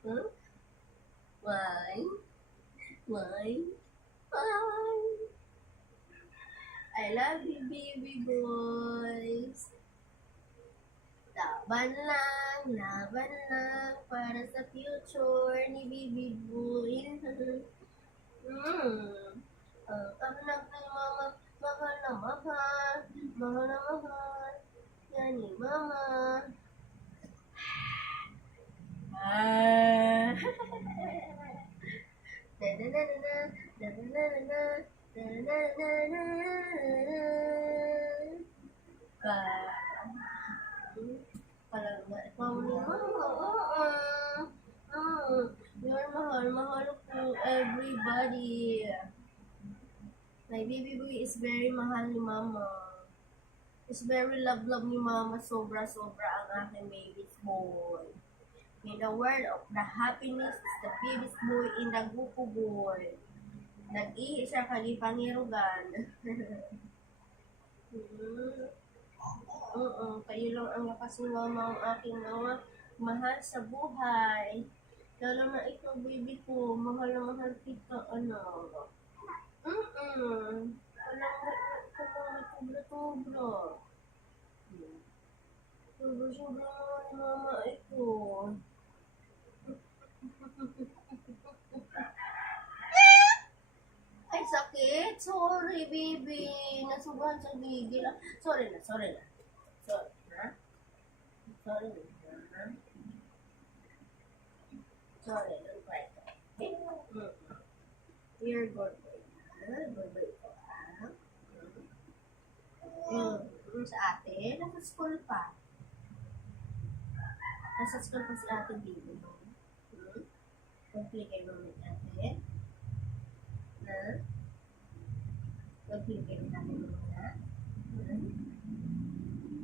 Huh? Why? Why? Why? I love you, baby boys. Laban lang para sa future ni baby boy. Ang anak ni mama, mahal na mahal, mahal na mahal. Yan ni mama. Ah. Da-da-da-da-da, da-da-da-da-da, da-da-da-da-da. Talaga, ikaw ni mama. You're mahal, mahal ko everybody. My baby boy is very mahal ni mama. Is very love ni mama. Sobra-sobra ang aking baby's boy. In the world of the happiness is the baby's boy in the gupo boy. Nag-ihi siya kalipangirugan. Kayo lang ang lakas ni mama ang aking mga mahal sa buhay. Lalo na ikaw, baby ko. Mahal na mahal kita, ano. Alam mo, ito mga sobra-sobra. Sobra-sobra naman ni mama ito. Ay, sakit. Sorry, baby. Nasubuhan sa gigil. Sorry na. Sorry na. Sorry na. Sorry, don't cry. Okay? You're good boy. Good boy ko, sa ate, nasa school pa. Nasa school pa si ate, baby. Mag-play mo with ate. Mag-play kayo natin muna.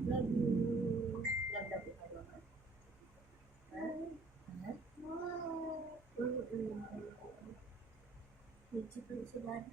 Love you. Love you ka naman. Medyo pa si dad.